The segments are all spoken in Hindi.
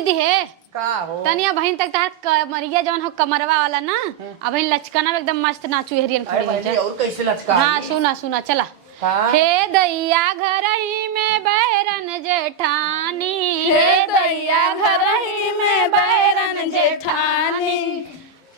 दी है का हो तनिया बहन तक तार कमरिया जवन हो कमरवा वाला ना अब बहन लचकना एकदम मस्त नाचू हरियन खड़ी हो जा। और कैसे लचका हाँ सुना सुना चला। हे दैया घर ही में बैरन जेठानी, हे दैया घर ही में बैरन जेठानी,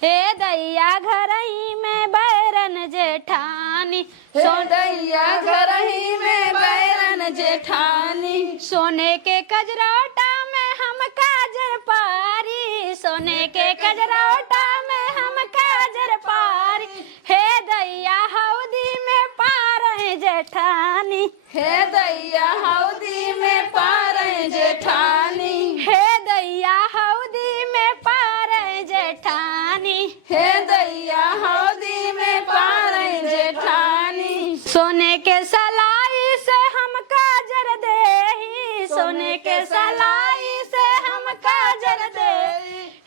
हे दैया घर ही में बैरन जेठानी, दैया घर ही में बैरन जेठानी, सोने के कजरौटा में हम काजर पारी, सोने के कजरौटा में हम काजर पारी, हे दैया हौदी में पार है जेठानी, हे दैया हौदी में पार जेठानी, हे दैया हौदी में पार है जेठानी, हे दैया हौदी में पार जेठानी, सोने के सलाई से हम काजर देही, सोने के सलाई से हम काजर दे,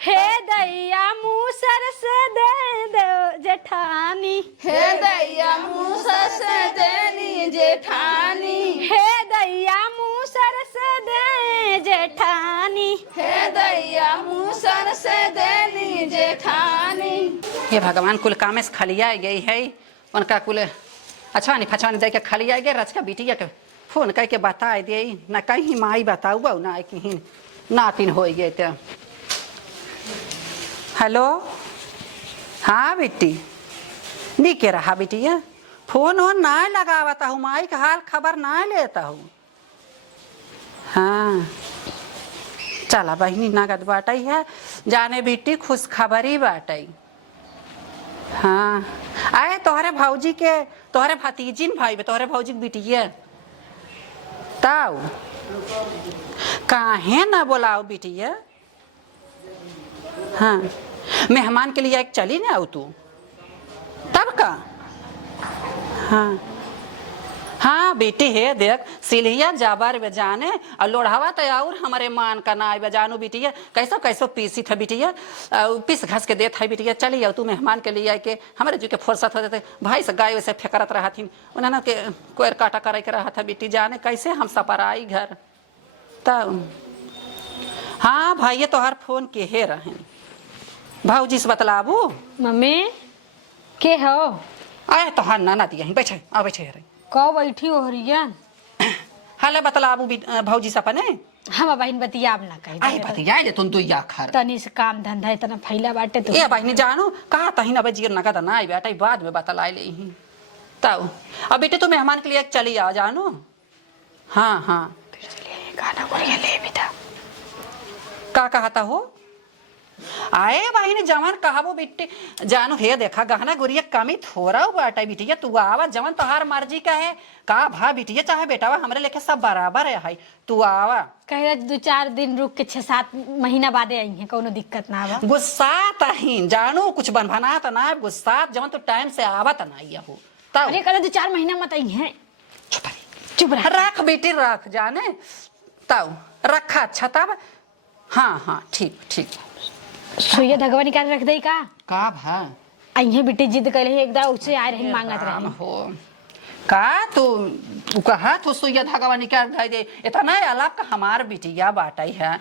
हे दैया मूसर से दे दो जेठानी, हे दैया मूसर से देनी जेठानी, हे दैया मूसर से दे जेठानी, हे दैया मूसर से देनी जेठानी। हे भगवान कुल कामे से खलिया गई है उनका कुल अच्छा नहीं फचवानी दे के खलिया गए रच का बिटिया के फोन कह के बता दे ना कहीं माई बताऊ बा ना कहीं नातिन हो गए तो। हेलो हाँ बेटी नी के रहा बिटिया फोन वोन ना लगावता हूँ माई का हाल खबर ना लेता हूँ। हाँ चला बहनी नगद बाटई है जाने बेटी खुश खबरी बाटई। हाँ आए तोहरे भौजी के तोहरे भतीजिन भाई तोहरे भौजी के बिटिया ताऊ काहे ना बोलाओ बिटिया। हाँ मेहमान के लिए एक चली ना आओ तू तब का। हाँ हाँ बेटी है देख सिलिया जाबार बजाने और लोढ़ावा तो और हमारे मान का ना बजानो बिटिया कैसो कैसो पीसी था बिटिया पीस घस के देत है बिटिया चली आओ तू मेहमान के लिए के हमारे जो के फुर्सत हो जाते भाई से गाय वैसे फेकरत रहा थी उन्होंने के कोयर काटा करे के रहा था बेटी जाने कैसे हम सपराई घर तब। हाँ भाई ये तो हर फोन के हे रहे भाऊजी से बतलाबू। मम्मी के हो आए तो हाँ ना दिया बैठे आ बैठे रही कौ बैठी हो हरियन हाले बतलाबू भौजी सपने हम बहन बतियाब ना कही आई बतिया ले तुम दुइया खर तनी से काम धंधा इतना फैला बाटे तो ए बहनी जानो कहा तहिन अब जीर नगद ना आई बेटा बाद में बतला ले ही तब अब बेटे तो मेहमान के लिए चली आ जानो। हाँ हाँ गाना गुड़िया ले बेटा का कहता हो आए बहनी जवान कहाबो बेटे जानो हे देखा गहना गुड़िया कमी थोड़ा बाटा बिटिया तू आवा जवान तोहार मर्जी का है का भा बिटिया चाहे बेटावा हमरे लेके सब बराबर है तू आवा कहे 2-4 दिन रुक के 6-7 महीना बादे आई है कोनो दिक्कत ना आवा गुस्सा तहीन जानो कुछ बनभना त ना गुस्सा जवन तो टाइम से आवत ना आइया हो तब अरे कल 2-4 महीना मत आई है चुप रह रख बेटी रख जाने तब रखा अच्छा तब। हाँ हाँ ठीक ठीक सुइया धगवा निकाल रख दे का भा आई है बेटी जिद कर एकदम उससे आ रहे मांगत रहे हो का तू कहा तू सुइया धागा निकाल दे इतना अलग का हमार बिटिया बाटाई है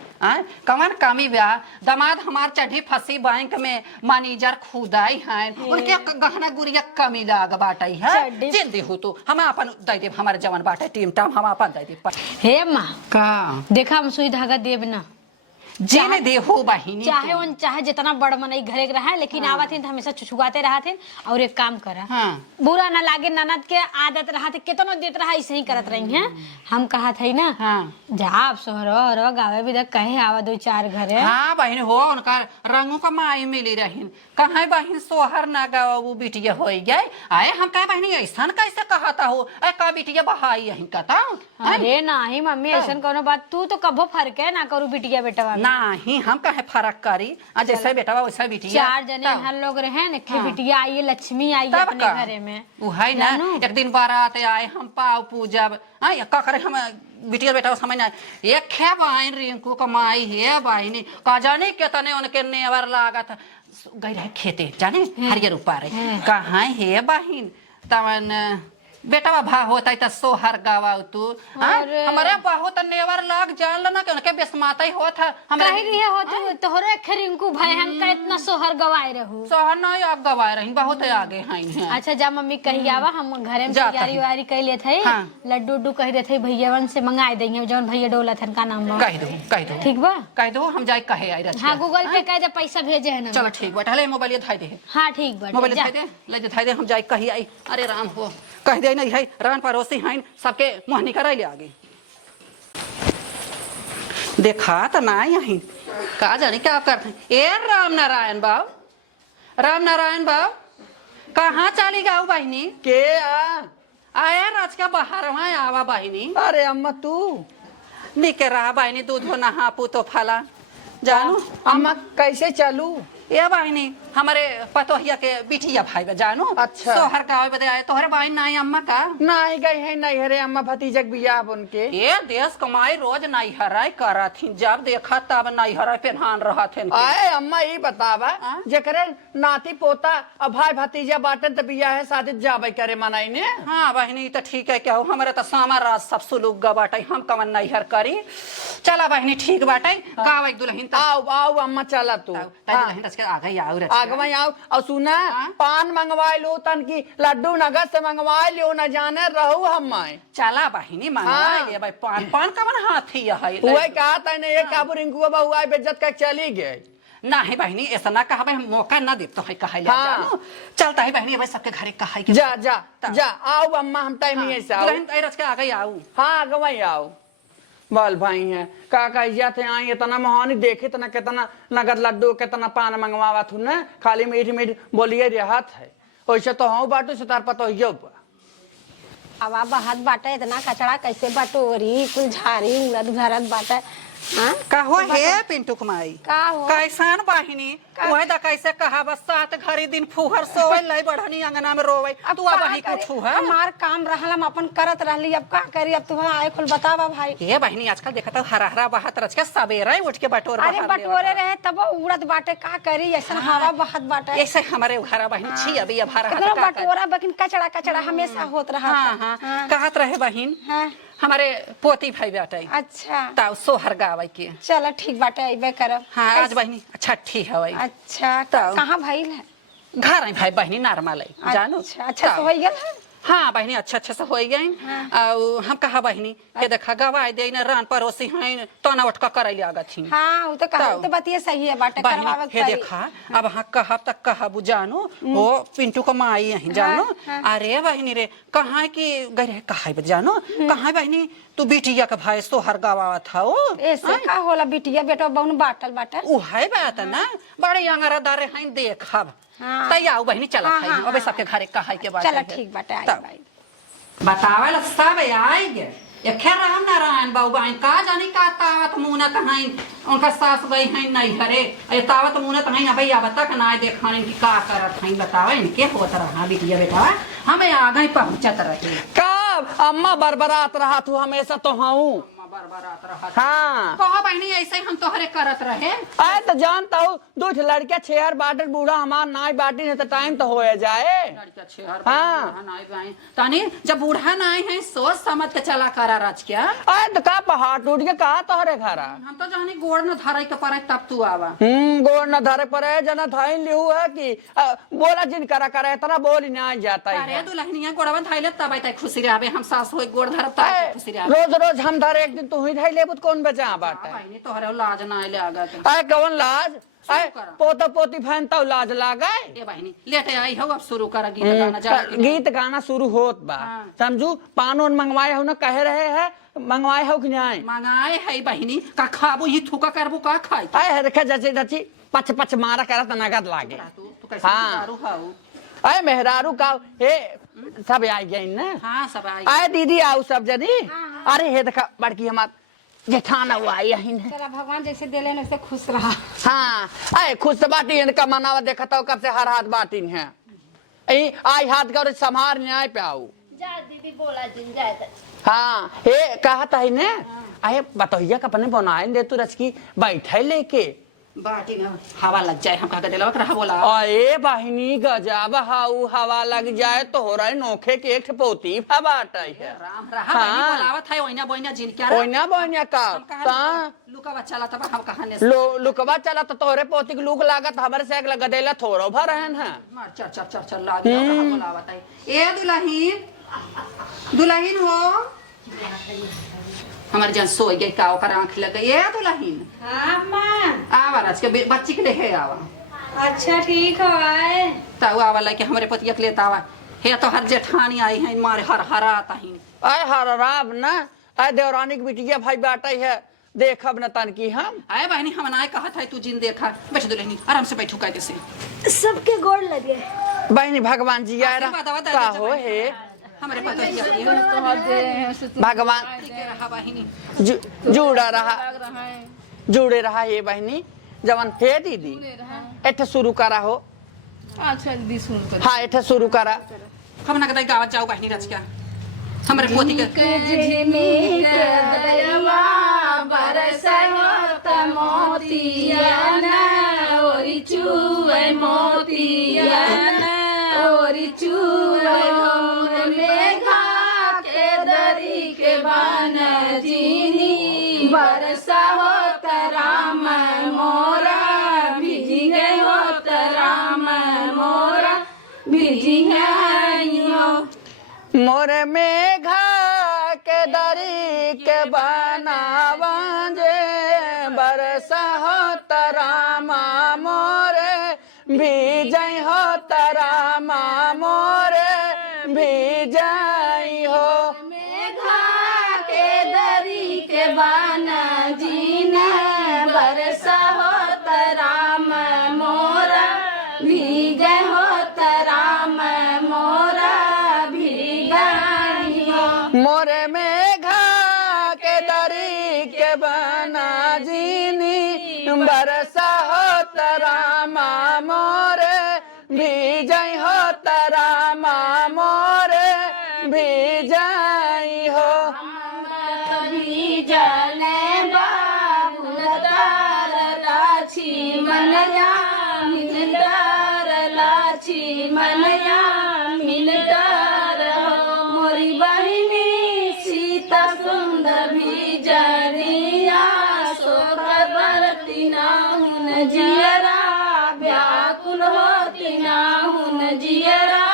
कमन कमी ब्याह दामाद हमार चढ़ी फंसी बैंक में मैनेजर खुदाई है उनके गहना गुड़िया कमी लाग बाटाई है जल्दी हो तो हम अपन दे दे हमारे जवान बाटे टीम टाम हम अपन दे दे हे माँ का देखा हम सुई धागा देब ना जेने दे हो बहिनी चाहे उन चाहे जितना बड़ मनई घरे रहा लेकिन आवत थे हमेशा छुछुआते रहते और एक काम करा हाँ। बुरा ना लागे ननद के आदत रहा थे कितनो देत रहा ऐसे ही करत रही हैं हम कहा थे ना हाँ। जाब सोहरो गावे भी कहे आवा 2-4 घरे। हाँ बहन हो उनका रंगों का माई मिली रही कहा बहन सोहर ना गावा वो बिटिया हो गए आए हम कहे बहनी ऐसा कैसे कहता हो का बिटिया बहाई यही कहता। अरे नहीं मम्मी ऐसा कोनो बात तू तो कभो फर्क है ना करू बिटिया बेटा नहीं हम कहे फर्क करी जैसा बेटा वैसा बिटिया 4 जने हर लोग रहे न के बिटिया आई लक्ष्मी आई अपने घरे में वो है ना एक दिन बारात आए हम पाव पूजब का करे हम बिटिया बेटा समझ ना एक है बहन रिंकू कमाई है बहनी का जाने कितने उनके नेवर लागत गई रहे खेते जाने हरियर ऊपर कहाँ है बहन तवन बेटा भा होता है तो सोहर गावा तू हाँ? अरे। हमारे बहु तो नेवर लग जाल ना कि उनके बेस्माता ही होत है कही रही हो तो तोहरे खरिंकू भाई हम का इतना सोहर गवाए रहू। सोहर नहीं आप गवाए रही बहुत आगे हैं। अच्छा जा मम्मी कही आवा हम घरे में जाता तैयारी है। वारी कर ले थे हाँ। लड्डू उड्डू कह रहे थे भैयावन से मंगाए देंगे जौन भैया डोला थन का नाम बा। कह दो ठीक बा कह दो हम जाए कहे आई रच हाँ गूगल पे कह दे पैसा भेजे है ना। चलो ठीक बा हले मोबाइल धाई दे हाँ ठीक बा मोबाइल जा। धाई दे ले जे धाई दे हम जाए कही आई अरे राम हो कह दे नहीं है रान पड़ोसी हैं सबके मोहनी कराई ले आगे देखा तो ना यहीं का जाने क्या आप करते हैं ए राम नारायण बाब कहाँ चली गाँव बहनी के आया राज का बाहर वहाँ आवा बहनी अरे अम्मा तू निके रहा बहनी दूध हो नहा पू तो फला जानू अम्मा कैसे चलू ये बहनी हमारे पतोहिया के बिटिया भाई बे जानू अच्छा। सोहर गाँव बदे आए तोहरे बहन नहीं अम्मा का नहीं गई है नहीं हरे अम्मा भतीजक बियाह उनके ये देश कमाई रोज नहीं हराई करथिन जब देखा तब नहीं हराई पेनहान रहथिन आए अम्मा ये बतावा हाँ? जेकरे नाती पोता अब भाई भतीजा बाटे तो बियाह है शादी जाबे करे मनाई ने हाँ बहनी तो ठीक है क्या हो हमारे तो सामा राज सब सुलूक गा बाटे हम कमन नहीं हर करी चला बहनी ठीक बाटे गाँव एक दुल्हन तक आओ आओ अम्मा चला तू दुल्हन के आगे आओ रे आगवा आओ और सुना हाँ? पान मंगवा लो तन की लड्डू नगद से मंगवा लियो न जाने रहू हम चला बहनी मंगवा हाँ। ले भाई पान पान कमन हाथी है वही कहा तने एक काबू रिंकू बहुआ बेइज्जत कर चली गई नहीं बहनी ऐसा ना कहा भाई मौका ना दे तो है कहा हाँ। जानू चलता है बहनी भाई सबके घरे कहा के जा जा जा आओ अम्मा हम टाइम ही ऐसा आओ दुल्हन रच के आगे आओ हाँ गवाई आओ बाल भाई हैं का कहिया थे आई इतना मोहानी देखे तना कितना नगद लड्डू कितना पान मंगवावा थू ना खाली मीठ मीठ बोलिए रेहत है वैसे तो हाँ बाटू से तार पता हो हवा बहत बाटे इतना कचरा कैसे बटोरी कुल झाड़ी उड़द भरत बाटे हाँ? कहो हे पिंटू कुमाई का हो? कैसन बहिनी वही दा कैसे कहा बस सात घड़ी दिन फुहर सोवे लाई बढ़नी अंगना में रोवे तू अब वही कुछ है हमार काम रहल हम अपन करत रहली अब का करी अब तुम आए कुल बतावा भाई ये बहिनी आजकल देखा तो हरा हरा बहत रच के सवेरे उठ के बटोर अरे बटोरे रहे तब उड़द बाटे का करी ऐसा हवा बहत बाटे ऐसे हमारे घरा बहिनी छी अभी अब हरा एकरो बटोरा बकिन कचरा कचरा हमेशा होत रहा हाँ हाँ कहत रहे बहिन हाँ। हमारे पोती भाई बेटे अच्छा ताऊ सोहर गावे के चलो ठीक बाटे अबे करब हाँ आज बहिनी छठी है वही अच्छा ताऊ। कहाँ भइल है घर है भाई बहिनी नॉर्मल है जानू अच्छा अच्छा ताऊ। तो हो गेल है हाँ बहनी अच्छा अच्छा से हो गई और हम कहा बहनी के देखा गवाए दे न रान पड़ोसी हैं तो ना उठ कर करे आगा थी हाँ वो तो कहा तो बतिए सही है बाटे करवावत बहनी हे देखा अब हाँ कहब तक कहब जानू वो पिंटू को माई यहीं जानू अरे बहनी रे कहाँ की गए कहा जानू कहाँ बहनी तू बिटिया का भाई सोहर गवावा था वो ऐसे का होला बिटिया बेटा बहुन बाटल बाटल उ है बात ना बड़े अंगरा दारे हैं देखब हाँ। तैयार बहनी चला हाँ, खाई हाँ, अबे सबके घरे कहा के बात चलो ठीक बाटे आई भाई बतावे सब आई गे एक राम नारायण बाबू बहन का जानी का तावत मुनत हैं उनका सास गई हैं नहीं हरे ए तावत मुनत हैं अबे अब तक ना देखाने की का करत हैं बतावे इनके होत रहा बिटिया बेटा हमें आगे पहुंचत रहे कब अम्मा बरबरात रहा तू हमेशा तो हूँ हाँ कहो बहनी ऐसे हम तोहरे करत रहे आए तो जानता हूँ दो लड़कियां छेहर बाटर बूढ़ा हमार नाई बाटी है तो टाइम तो हो जाए हाँ। तानी जब बूढ़ा नाई है सोच समझ के चला करा राज क्या आए तो का पहाड़ टूट के कहा तोहरे घरा हम तो जानी गोड़ न धराई के पड़े तब तू आवा गोड़ न धरे पर जना थाइन लिहू है कि बोला जिन करा करे इतना बोल नहीं जाता अरे है दुल्हनिया गोड़वा धाइले तब आई खुशी रहे हम सास हो गोड़ धरब तब खुशी रहे रोज रोज हम धरे एक दिन तू ही धाई लेबुत कौन बचा बाटे बहनी तोहरे लाज ना आइले आगा आए कौन लाज आए करा। पोता पोती फैनता लाज लागे ए बहनी लेटे आई हो अब शुरू कर गीत गाना जा गीत गाना शुरू होत बा हाँ। समझू पान उन मंगवाए हो ना कह रहे हैं मंगवाए हो कि नहीं मंगाए है बहनी का खाबू ही थूका करबू का खाई आए है देखा जची जची पच पच मारा करत नगद लागे तू कैसे हाँ। दारू खाऊ आए मेहरारू का हे सब आई गई ना हां सब आई आए दीदी आओ सब जनी अरे हे देखा बड़की हमार जेठाना वो आई यहीं है तेरा भगवान जैसे देले न वैसे खुश रहा हाँ आए खुश से बाटी इनका मनावा देखा था कब से हर हाथ बाटी है आई हाथ का संभार न्याय पे आओ जा दीदी बोला जिन जाए हाँ हे कहा था ने आए बतौया का अपने बनाए दे तू रचकी बैठे लेके बाटी में हवा लग जाए हम कहा दिलवा रहा बोला अरे बहिनी गजब हाउ हवा लग जाए तो हो रहा है नोखे के एक पोती बाटा है राम रहा हाँ। बहनी बोलावत है ओइना बोइना जिन क्या ओइना बहिनिया का लुका बच्चा ला तब हम कहाने लुकवा चला तो तोहरे पोती के लुक लागत हमरे से लगा देला थोड़ो भर रहन है मार चर चर चर चर लाग रहा बोलावत है ए दुल्हन हो हमारे जन सोई गई का ओकर आंख लग गई ए दुल्हन हाँ माँ आवा राज के बच्ची के देखे आवा अच्छा ठीक है ताऊ आवा लेके हमरे पतिया के लेता आवा हे तो हर जेठानी आई है मारे हर हरा ताहिन आय हर राब ना आय देवरानी की बिटिया भाई बाटा है देखब न तन की हम आए बहनी हम ना कहत है तू जिन देखा बैठ दुल्हनी आराम से बैठू कायदे से सबके गोड़ लगे बहनी भगवान जी आए का हो हे हमरे पतिया भगवान रहा बहनी जुड़े रहा ये बहनी जवन हे दीदी एठे शुरू करा हो अच्छा दीदी सुन कर हाँ एठे शुरू करा हम ना कदाई गावत जाओ बहनी रच क्या हमरे पोती के झिमिक दयवा बरसत मोतियाना ओरी चुए मोतियाना ओरी चुए मेघा के दरी के बन जीनी बरसा होत राम मोरा भिजी गए होत राम मोरा भिजी गयो मोरे मेघा के दरी के बनावा जे बरसा हो तरामा मोरे भीजई हो तरामा मोरे भीजई हो मेघा के दरी के बाना जीना बरसा होत राम मोरा भीगे होत राम मोरा भीगाइयो मोरे मेघा के दरी के बना जीनी बरसा हो तरामा मोरे भीजई हो तरामा मोरे भीजई हो भीजने बाबू तार लाछी मनया मिलदार लाछी मनया मिलदार मोरी बहिनी सीता सुंदर भीजनिया सोखर बरती नाहुन जियरा व्याकुल होती नाहुन जियरा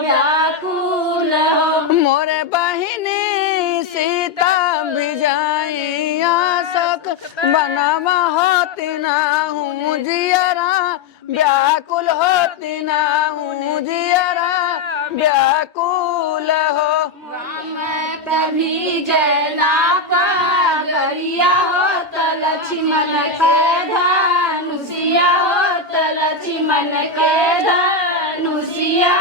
व्याकुल हो मोरे बहिनी सीता बिजाइया सक बनवा होती ना हूँ जियरा व्याकुल होती ना हूँ जियरा व्याकुल हो तभी जला का गरिया हो लक्ष्मण के धनुषिया हो लक्ष्मण के धनुषिया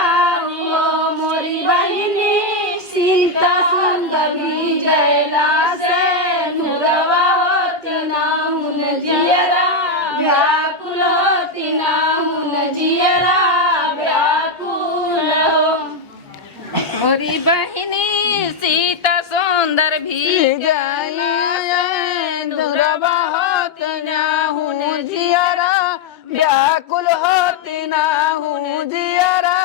हो मोरी बहिनी सीता सुंदर भी जला से नुरवा होती नाहुन जियरा व्याकुल होती नाहुन जियरा व्याकुल हो मोरी बहिनी सीता सुंदर भी दुरबा होती ना हूँ जियरा व्याकुल होती ना हूँ जियरा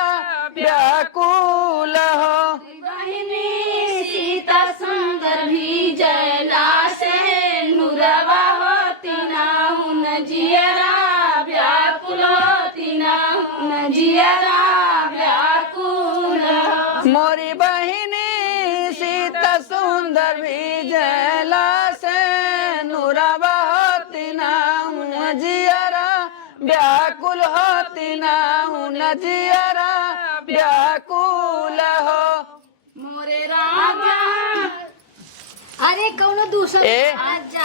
व्याकुल हो बहिनी सीता सुंदर भी जला से नुरवा होती नाहुन जियरा व्याकुल होती नाहुन जियरा व्याकुल हो मोरी बहिनी सीता सुंदर भी जला से नुरबा होती ना हूँ जियरा व्याकुल होती ना हूँ जियरा व्याकुल हो मोरे राजा अरे कौनो दूसरा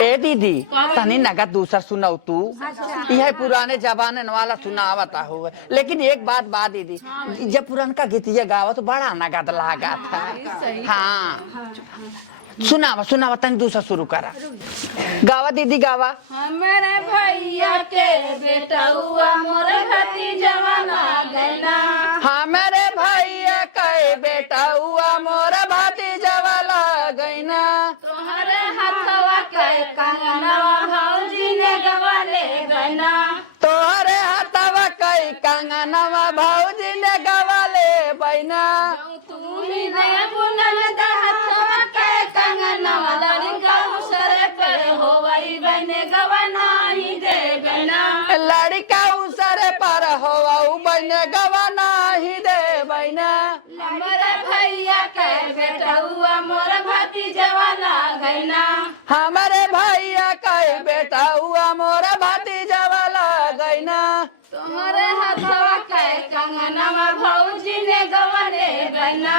ए दीदी तनी नगद दूसर सुनाऊ तू यह पुराने जमाने वाला सुनावता हो लेकिन एक बात दीदी जब पुरानका गीतिया गावा तो बड़ा नगद लागा था हाँ सुनावा तनी दूसरा शुरू करा गावा दीदी गावा हमारे भैया के बेटा हुआ मोरे भतीजवा ना गैला हमारे भैया के बेटा हुआ मोरा भतीजवा गईना तोहरे हाथवा के कंगनवा भौजी ने गवा ले बहना तोहरे हथवा कई कंगनवा भौजी ने गवाले बहना तू ही दे बुनल दहतवा के कंगनवा लड़का उसरे पर होवई बने गवना ही दे बहना लड़का उसरे पर होवा बहने गवाना ही दे बहना हमरे भैया के बेटा हुआ मोर भतीजवा लागैना हमारे भैया कई बेटा हुआ मोर भतीजवा लगैना तुम्हारे हथवा के कंगनवा भौजी ने गवले बहना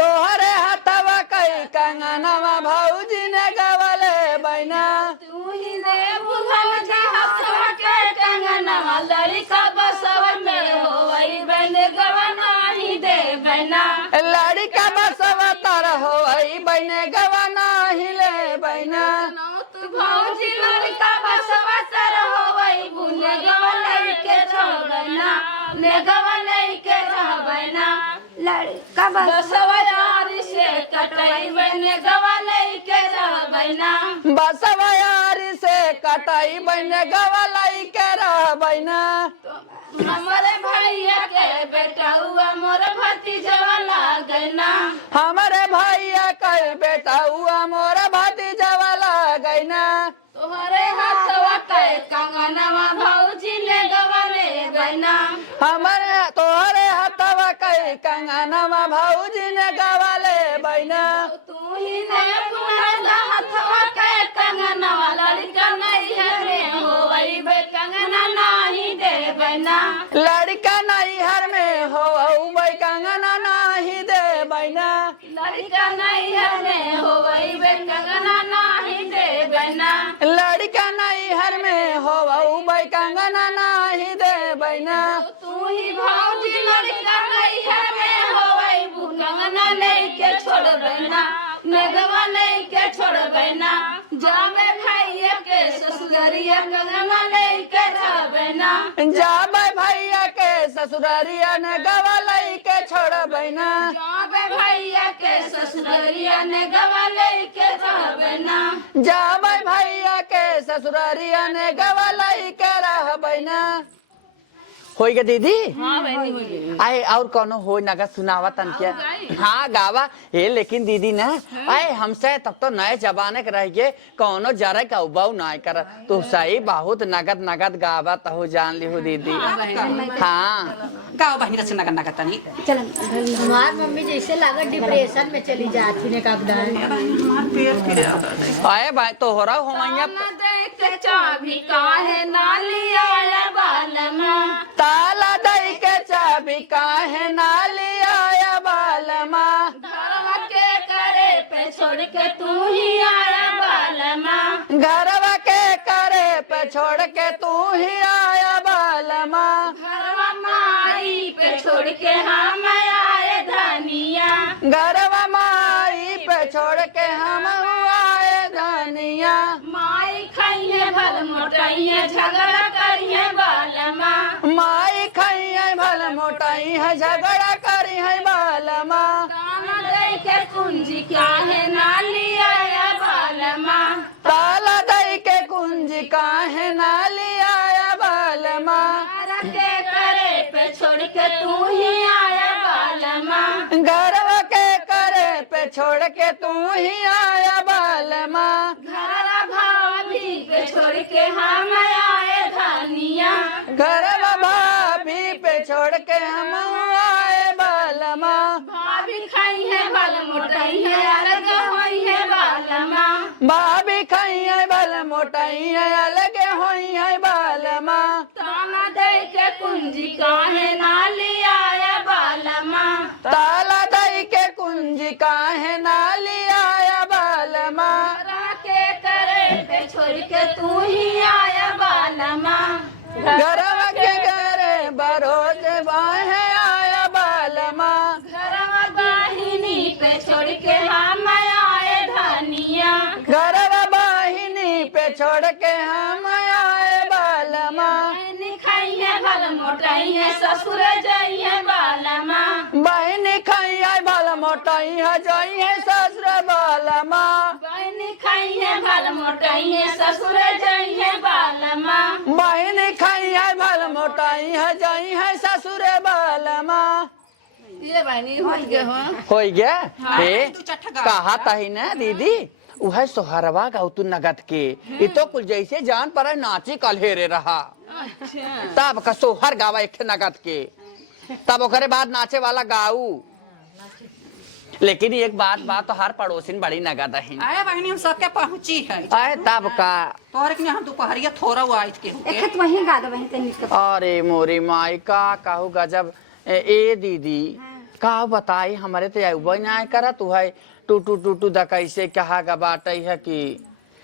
तोहरे हथवा कई कंगनवा भौजी ने गवाले बहना तू ही दे बुझल के हथवा के कंगनवा लड़का बसव में होवई बने गवना ही दे बहना लड़का बसवा तर हो बहने गवाना ही ले बहना तू भौजी लड़का बसवा तर होवई बुने गवले के छोड़ना ने गवले के रहबैना लड़का बसवा यार से कटई बने गवले के रहबैना बसवा यार से कटाई बहने गवालाई के रह बहना हमारे भैया के बेटा हुआ मोर भतीजवा लागैना हमारे भैया कई बेटा हुआ मोर भतीजवा लगैना तुम्हारे हाथवा के कंगनवा भौजी ने गवले बहना हमारे तोहरे हथवा कई कंगनवा भौजी ने गवाले बहना तू ही ने बुनल हाथवा के कंगनवा लड़का नहीं हरे होवई बे कंगना नहीं दे बहना लड़का नैहर में हो कंगना नाही दे बहना लड़का नहीं हरे होवई बे कंगना नहीं दे बहना लड़का नैहर में हो कंगना नाही दे बहना तू ही भौजी लड़का नहीं हरे होवई बु कंगना नहीं के छोड़ बहना नगवा नहीं के छोड़ बहना जामे भैया के ससुरिया कंगना नहीं के रह बहना जाबे भैया के ससुरारिया ने गवालाई के छोड़ बहना जामे भैया के ससुरिया ने गवाले के रह बहना जाबे भैया के ससुरारिया ने गवालाई के रह बहना होई गे दीदी आए और कोनो हो नगा सुनावा तन के हाँ गावा ये लेकिन दीदी ना आए हमसे तब तो नए जमाने के रह गए कोनो जरा का उबाऊ ना कर तो सही बहुत नगद नगद गावा तो जान ली हो दीदी हाँ गाँव बहिनी से नगन नगन तनी हमार मम्मी जैसे लागत डिप्रेशन में चली जाती ने कब आए भाई तो हो रहा हो मैया देख के चाबी काहे ना लिया बालमा ताला दई के चाबी काहे ना लिया बालमा घरवा के करे पे छोड़ के तू ही आया बालमा घरवा के करे पे छोड़ के तू ही आया बालमा घरवा माई पे छोड़ के हम आए धनिया घरवा माई पे छोड़ के हम आए धनिया माई खाइए भल मोटाइए झगड़ा करिए बालमा माई खाई है भल मोटाई है झगड़ा करी है बालमा काना दे के कुंजी क्या है ना लिया बालमा ताला दई के कुंजी काहे ना लिया बालमा घर के करे पे छोड़ के तू ही आया बालमा घरवा के करे पे छोड़ के तू ही आया बालमा घरवा भाभी पे छोड़ के हम आए धनिया घरवा भाभी पे छोड़ के हम आए बालमा भाभी खाई है बाल मोटाई है अलग होई है बालमा भाभी खाई है भल मोटाई है अलग होई है बालमा ताना दे के कुंजी काहे ना लिया बालमा ताला दई के कुंजी काहे ना लिया बालमा घरा के करे पे छोड़ के तू ही आया बालमा घरवा के घरे बरोज बाहे आया बालमा घरवा बाहिनी पे छोड़ के हम आए धनिया घरवा बाहिनी पे छोड़ के हम आए बालमा बहनी खाई है भल मोटाई है ससुर जाई है बालमा बहनी खाई है भल मोटाई है जाई है ससुर बालमा बहनी खाई है भल मोटाई है ससुर जाई है बालमा बहनी हो गया हे कहा तही ना दीदी उहे सोहरवा गाँव तू नगद के ये तो कुल जैसे जान पर नाची कलहेरे रहा तब का सोहर गावा एक नगद के तब ओकरे बाद नाचे वाला गाऊ लेकिन एक बात तो हर पड़ोसिन बड़ी नगद है आए बहनी हम सबके पहुंची है आए तब का तोहरे के हम दोपहरिया थोड़ा आज के होके एक वही गा दो वही तनी के अरे मोरी माई का कहू गजब ए दीदी का बताई हमारे तो अबे ना करत है टू टू टू टू द कैसे कहा गा बाटई है कि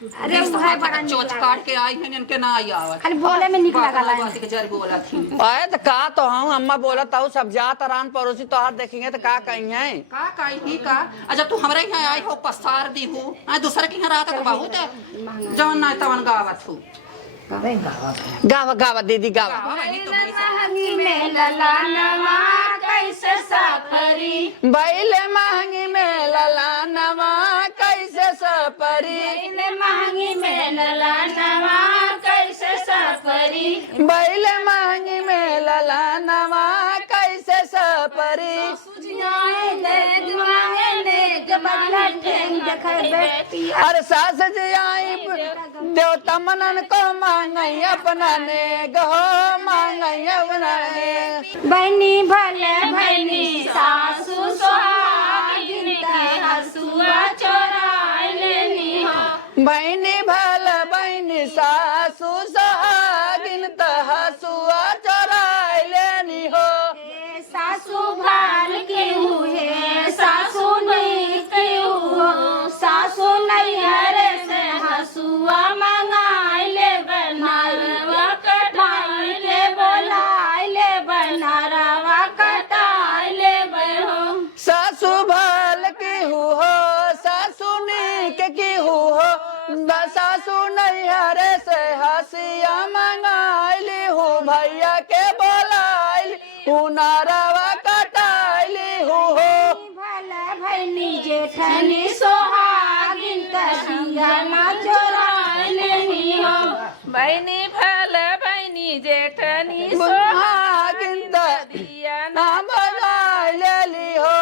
अरे भाई बड़ा चोच काट के आई है इनके ना आई आवत खाली बोले में निक लगा ला बात के जर बोला थी आए तो का तो हम अम्मा बोलत हूँ सब जात रान पड़ोसी तो हाथ देखेंगे तो का कहीं है का काई का अच्छा तू हमरे यहाँ आई हो पसार दी हो आ दूसरे के यहाँ रात के बहुत जवन ना तवन गावत हो गावा गावा दीदी गावा महंगी में ललानवा कैसे सफरी बैल महंगी में ललानवा कैसे सपरी महंगी में ललानवा कैसे सफरी बैल महंगी में ललानवा कैसे सपरी अरे सास जी आई देवता मनन को मांगई अपना ने गहो मांगई अपना ने बहनी भले बहनी सासू सुहागिन हसुआ चोराय लेनी हो बहनी भल बहनी सासू सुहागिन त हसुआ चोराय लेनी हो सासू भाल के हुए सासू नहीं क्यों हो सासू नहीं हरे से हसुआ मंगाई ले बनारवा कटाई ले बोलाई ले बनारवा कटाई ले बहो सासू भल की हो सासू नीक की हो सासू नहीं हरे से हसिया मंगाइली हो भैया के बोलाइली नारवा कटाइली हो भला भैनी जेठनी सोहागिन तसिंगना चोराई लेनी हो बहनी भल बहनी जेठनी सुहागिन नाम बजाय लेली हो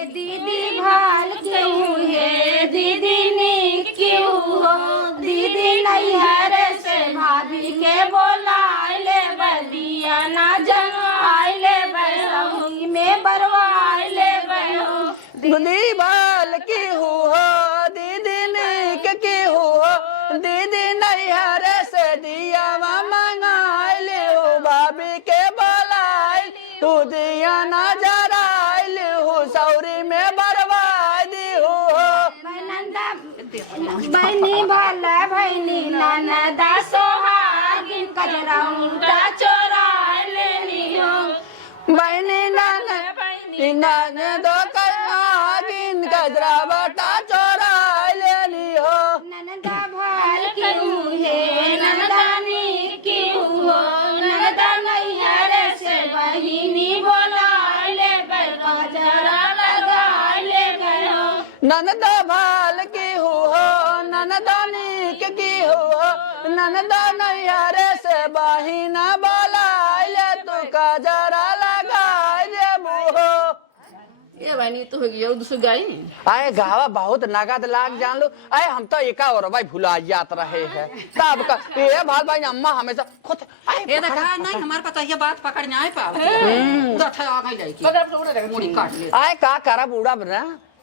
ए दीदी भाल क्यों है दीदी नी क्यों हो दीदी नहीं हरे से भाभी के बोलाए ले बदिया ना जनवाई ले बहूंगी में बरवाई ले बहू दीदी बाल की हो दीदी नीक की हो दीदी नहीं हरे से दिया मंगाइली हो भाभी के बोलाई तू दिया ना जराइली हो सौरी में बर्बादी हो बहनी भला बहनी ननदा सोहागिन कजरा उल्टा चोराई लेनी हो बहनी नान दो कहागिन गजरा बटा चोराई लेनी हो ननदा भाल क्यों है ननदानी क्यों हो ननदा नहीं हरे से बहिनी बोलाए ले कजरा लगाए ले गयो ननद भाल की हो ननद नीक की हो ननद नैहरे से बहिना बोलाए ले तू कजरा लगाए ले हो ये बहनी तो हो गई और दूसरी गाय आए गावा बहुत नगद लाग जान लो आए हम तो एका और भाई भुला जात रहे हैं तब का ये भाल भाई अम्मा हमेशा खुद ये देखा नहीं हमारे पता ये बात पकड़ नहीं आए पावे उधर था आ गई जाएगी मुड़ी काट ले आए का करा बूढ़ा बना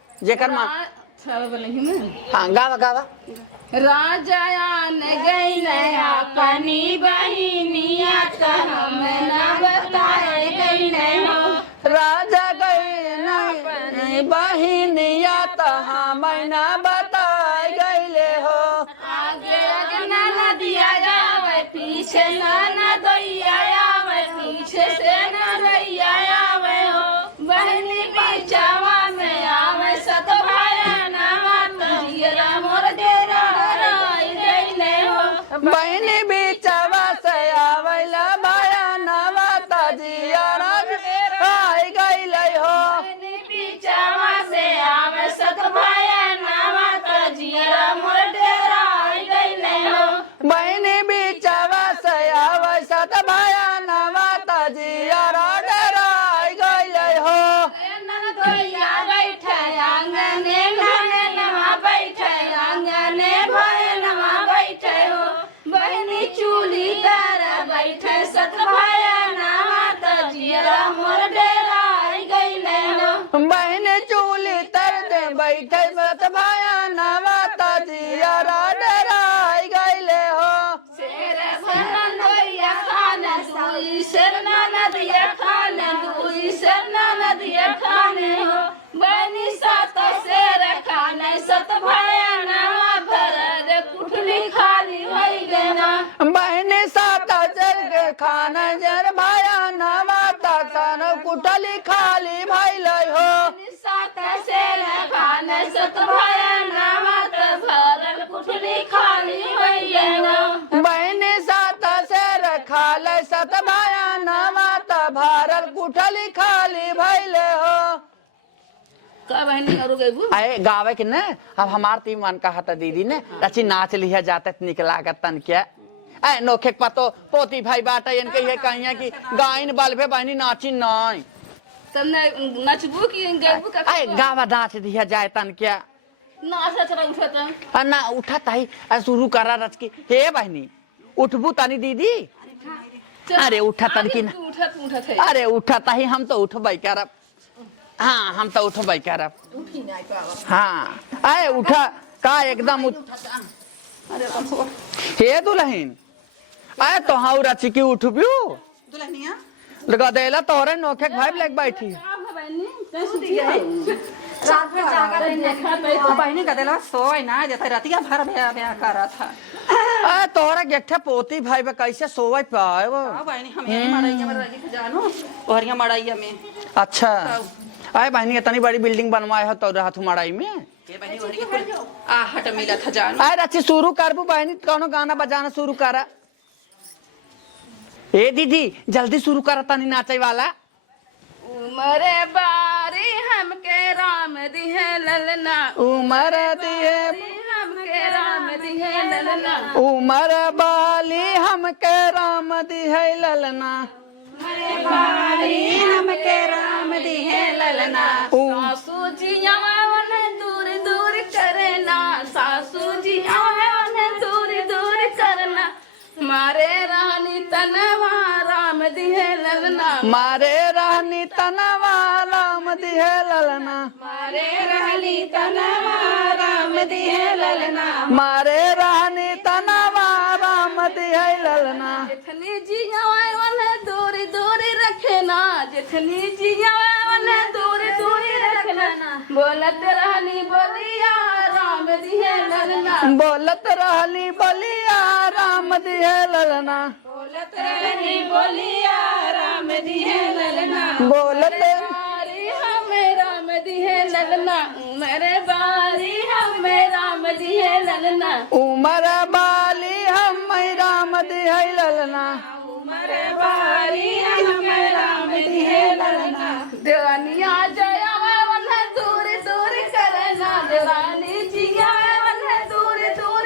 जेकर मां हाँ गावा गावा राजायान गई नया पनी बहिनिया तो हमें न बताए गई नहीं हो राजा गई नहीं बहिनिया तहा मैना बताए गईले हो आगे आगे ना दिया जावे पीछे ना दैया आवे पीछे से न रैया आवे हो बहनी बचावा में आवे सत भाया ना मत जिया मोर डेरा राई गईले हो बहनी बिचवा से आवेला भाया नवा तजिया आई गईले हो बहनी बिचावा से आवे सत भाया ना मत जिया मोर डेरा राई गईले हो बहनी बिचवा से आवे सत भाया नवा तजिया आई गईले हो बैठे हो बहनी चूली तर बैठे सत भाया नावा त जियरा मोर डेरा आई गईले हो बहन चूली तर दे बैठे सत भाया नावा त जियरा डेरा आई गईले हो शेर बनन दोया खाने दुई शेरना नदिया खाने दुई शेरना नदिया खाने हो बहनी सात शेर खाने सत भाया नावा भर कुठली खाली होई गेना बहन सात जर के खाना जर भाया नावा त सन कुटली खाली भइल हो सात शेर खाने सत भाया नावा त भरल कुठली खाली होई गेना बहन सात शेर खाल सत भाया नावा त भारल कुटली खाली भइल हो का बहनी और गईबू आए गावे के न अब हमार तीन मन का हता दीदी ने रची नाच लिया जाता निकला तन क्या ऐ नोखे पतो पोती भाई बाटा इनके ये कहिया कि गायन बलबे बहनी नाची नहीं तने नचबू की गईबू का ऐ गावा नाच दिया जाए तन क्या नाच चला उठत ना उठा ताई शुरू करा रच की हे बहनी उठबू तनी दीदी अरे उठा तन की ना उठत है अरे उठा ताही हम तो उठबै करब हाँ हम तो उठबै करब हाँ आए उठा का एकदम हे दुल्हन आए तो हाँ रची की उठबियो दुल्हनिया लगा देला तोरे नोखे भाई लग बैठी बहनी का दिला सोए ना जैसे रतिया भर ब्याह ब्याह करा था आ तोरा गेठे पोती भाई बे कैसे सोवे पाए वो बहनी हम यही मड़ाइया में रह के जानो ओहरिया मड़ाइया में अच्छा आए बहनी इतनी बड़ी बिल्डिंग बनवाए हो तो रहा तुम्हाराई में ये बहनी ओहरी के कुल आहट मिला था जानो आए रची शुरू करबू बहनी कोनो गाना बजाना शुरू करा ए दीदी जल्दी शुरू करा तनी नाचे वाला उमरे बारी हमके राम दिहे ललना उमर दिए हमके राम दिहे ललना उमर बाली हमके राम दिहे ललना हमके राम दी है ललना सासू जी आवन दूर दूर करना सासू जी आवन दूर दूर करना मारे रानी तनवा राम दिहे ललना मारे रानी तनवा राम दिहे ललना मारे रानी तनवा राम दिहे ललना मारे रानी तनवा राम दिहे ललना जितनी जियावन दूर दूर रखना जितनी जियावन दूर दूर रखना बोलत रानी बोलिया राम दिहे ललना बोलत रहली बलिया राम दिहे ललना बोलत रानी बोलिया राम दिहे ललना बोलत बारी हमें राम दिहे ललना मेरे बारी हमें राम दिहे ललना उमर बाली हम राम दिहे ललना मेरे बारी हमें राम दिहे ललना देवानिया जया वन दूर दूर करना देवानी जिया वन दूर दूर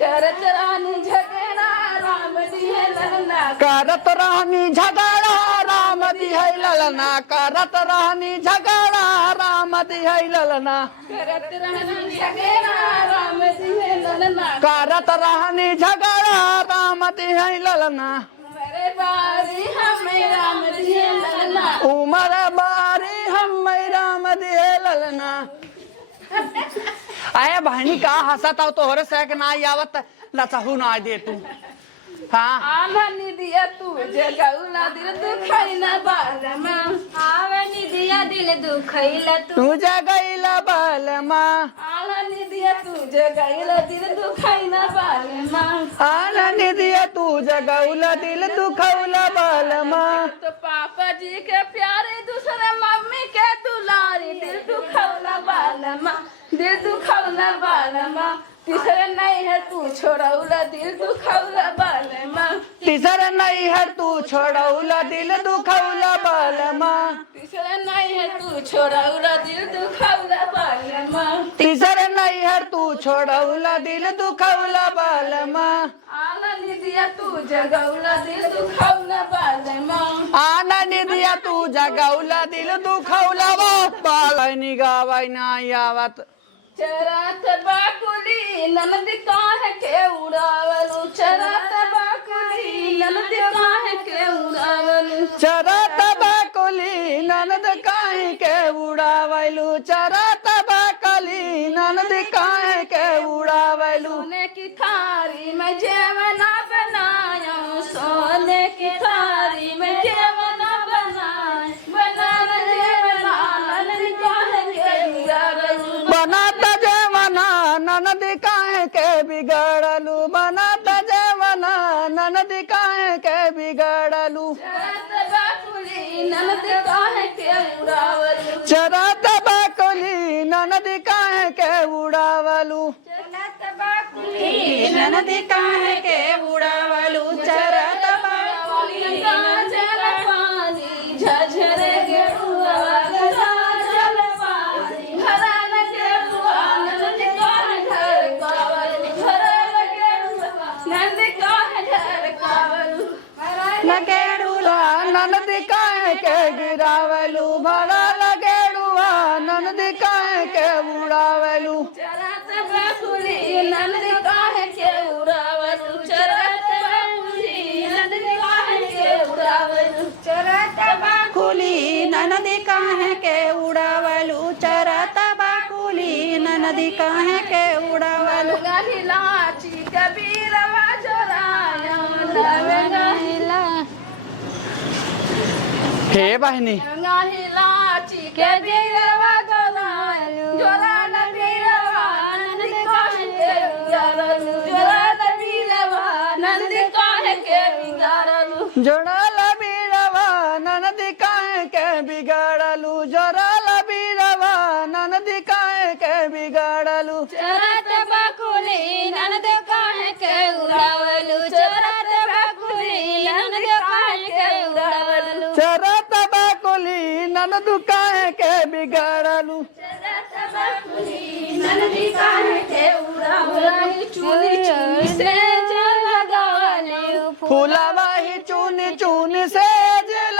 करत रानी झगड़ा राम दिहे ललना करत रानी झगड़ा राम दिहे ललना करत रानी झगड़ा राम दिहे ललना करत रानी झगड़ा राम दिहे ललना करत रानी झगड़ा राम दिहे ललना मेरे बारी हमें राम दिहे ललना उमर बारी हम राम दिहे ललना आए बहनी का हंसत हो तोहरे से ना आवत लचहू ना दे तू हाँ आमनी दिया तू जगौला दिल दुखैला बालमा आवनी दिया दिल दुखैला तू तू जगैला बालमा आलनी दिया तू जगैला दिल दुखैला बालमा आनंद दिया तू जगौला दिल दुखौला बालमा तो पापा जी के प्यारे दूसरे मम्मी के दुलारी दिल दुखौला बालमा दिल दुखौला बालमा तीसरे नहीं है तू छोड़ौला दिल दुखौला बालमा तीसर नहीं है तू छोड़ौला दिल दुखौला बालमा तीसरे नहीं है तू छोड़ौला दिल दुखौला बालमा तीसर नहीं है तू छोड़ौला दिल दुखौला बालमा आनंद दिया तू जगौला दिल दुखौला बालमा आनंद दिया तू जगौला दिल दुखौला बालनी गावै ना आवत चरत बाकुली ननद काहे के उड़ावलू चरत बाकुली ननद काहे के उड़ावलू चरत बाकुली ननद काहे के उड़ावलू चरत बाकुली ननद काहे के उड़ावलू सोने की थारी में जेवना बनाया सोने की थारी में जेवना बनाया बनाना जेवना ननद काहे के उड़ावलू बनात जवना ननद काहे के बिगड़लू बनात जवना ननद काहे के बिगड़लू चरत बाकुली ननद काहे के उड़ावलू चरत बाकुली ननद काहे के उड़ावलू चरत बाकुली ननद काहे के उड़ावलू चरत बाकुली जल पानी झझरे गेरुआ जल पानी घरान गेरुआ नंद काहे घर कावलू घरान गेरुआ नंद काहे घर कावलू लगेड़ुआ ननद काहे के गिरावलू भरा लगेड़ुआ ननद काहे के उड़ावलू चरत बाकुली नंद काहे के उड़ावलू चरत बाकुली नंद काहे के उड़ावलू चरत बाकुली ननद काहे के उड़ावलू चरत बाकुली ननद काहे के उड़ावलू गहिलाची कबीरवा जोराया लवेगा हे बहनी गहिलाची कबीरवा जोराया जोराना बीरवा नंद काहे के बिगाड़लू जोराना बीरवा नंद काहे के बिगाड़लू जोड़ल बीरवा ननद काहे के बिगड़लू जोड़ल बीरवा ननद काहे के बिगड़लू चरत बाकुली ननद काहे के उड़ावलू चरत बाकुली ननद काहे के उड़ावलू चरत बाकुली ननद काहे के बिगड़लू चरत बाकुली ननद काहे के उड़ावलू चुनी चुनी से जल लगावलू फूलवा ही चून चून से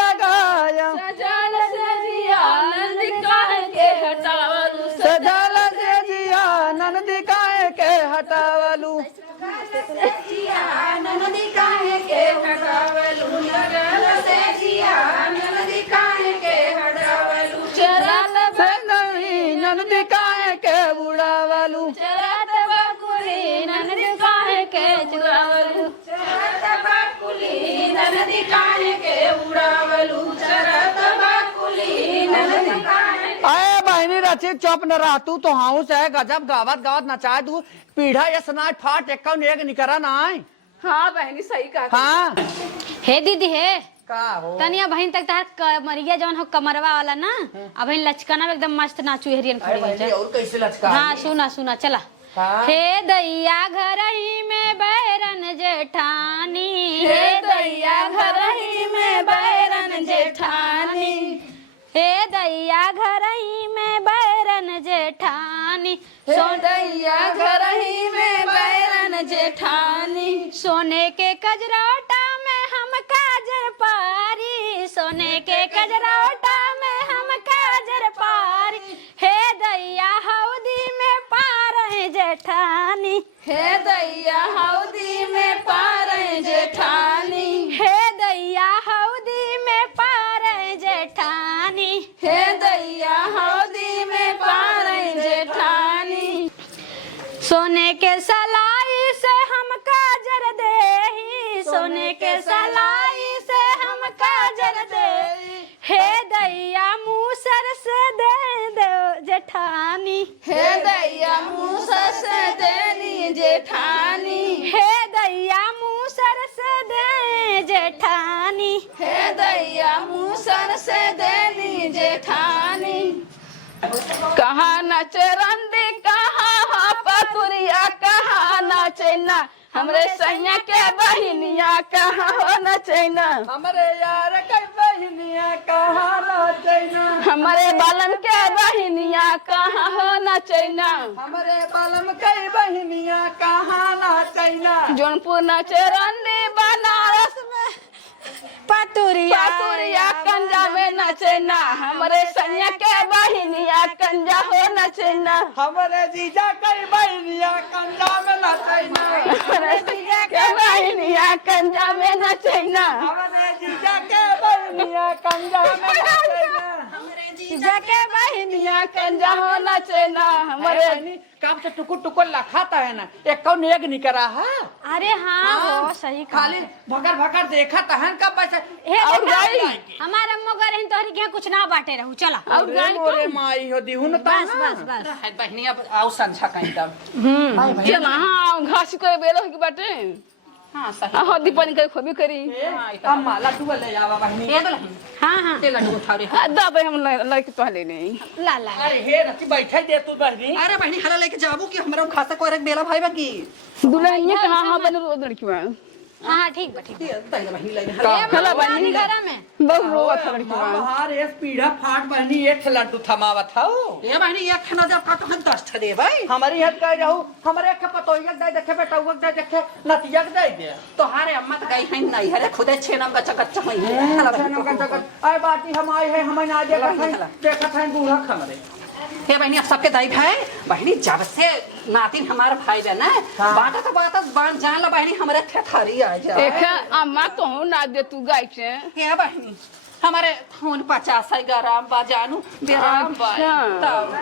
लगाया सजल से जिया नंद काहे के हटावलू सजल से जिया ननद काहे के हटावलू से जिया ननद काहे के हटावलू सजल से जिया ननद काहे के हटावलू चरल से नहीं ननद काहे के उड़ावलू चरत बाकुली ननद काहे के चुरावलू चरत बाकुली ननद काहे के उड़ावलू चरत बाकुली ननद काहे अरे बहनी रची चुप न रह तू तो हाउ से गजब गावत गावत नचाए तू पीढ़ा ये सनाट फाट एक एक निकरा ना आए हाँ बहनी सही कहा हाँ हे दीदी हे का हो तनिया बहन तक तार कमरिया जवन हो कमरवा वाला ना अब बहन लचकना में एकदम मस्त नाचू हेरियन खड़ी हो जा और कैसे लचका हाँ सुना सुना चला हाँ? हे दैया घरही में बैरन जेठानी हे दैया घरही में बैरन जेठानी हे दैया घरही में बैरन जेठानी हे दैया घरही में बैरन जेठानी सोने के कजरौटा में हम काजर पारी सोने के कजरौटा में हम काजर पारी हे दैया हौदी में पार है जेठानी हे दैया हौदी में पार जेठानी हे दैया हौदी में पार है जेठानी हे दैया हौदी में पार जेठानी सोने के सलाई से हम काजर देही सोने के सलाई से हम काजर दे हे दैया मूसर से दे दो जेठानी हे दैया मूसर से देनी जेठानी हे दैया मूसर से दे जेठानी हे दैया मूसर से देनी जेठानी कहाँ नाचे रंदी कहाँ पकुरिया कहाँ नाचे ना हमरे सैया के बहिनिया कहाँ हो नचैना हमरे यार के बहनिया कहाँ नाचैना हमारे बालन के बहिनिया कहाँ हो नचैना हमरे बालम के बहनिया कहाँ नाचैना जौनपुर नचे रंदी बनारस में पतुरिया पातुरिया कंजा में नच नचेना हमरे सैया के बहिनिया कंजा हो नचेना हमारे जीजा कई बहनिया कंजा में नचैना हमरे सैया के बहिनिया कंजा में नचेना हमारे जीजा के बहनिया कंजा में नचैना जीजा के बहिनिया कंजा हो नचेना हमरे कब से टुकुर टुकुर लखाता है ना एक कौन एक निकरा है अरे हाँ वो सही कहा। खाली भकर भकर देखा तहन कब बस हे और देखा, गाई। हमारा अम्मो गए हैं तोहरी के कुछ ना बाटे रहू चला और गाय मोरे माई हो दिहु न बस बस बस बहनी अब आओ संझा कहीं तब चला हाँ घास को बेलो की बाटे हाँ सही हाँ दीपानी करे खोबी करी अब माला तू ले जावा बहनी ये दुल्हन हाँ हाँ ते लड्डू उठा रे दबे हम लड़के पहले नहीं ला ला अरे हे रति बैठे दे तू बहनी अरे बहनी हला लेके जाबू कि हमरा खासा को एक बेला भाई बाकी दुल्हन ये कहाँ हाँ बने रोज लड़की में हाँ हाँ ठीक बा ठीक बा। तैला बहनी ले हला बनी घरा में बहुत रोवा था लड़की में बाहर एक पीढ़ा फाट बहनी एक लड्डू थमावा था ये बहनी एक खाना दे का तो हम 10 ठे दे भाई हमारी हद कह रहू हमारे एक पतोइया दे देखे बेटा उग दे देखे नतिया दे दे तोहारे अम्मा तो गई है नहीं हरे खुदे 6 नंबर चकच होई है हला बहनी आए बाटी हम आए हैं हमें ना देखा था बूढ़ा खमरे हे बहनी अब सबके दाई भाई बहनी जब से नातिन हमारा भाई बहन है बाटा तो बाटा बांध जान लो बहनी हमारे थे थारी आ जा एक अम्मा तो ना दे तू गाय के हे बहनी हमारे खून 50 ग्राम बा जानू बेराम बा अच्छा। तब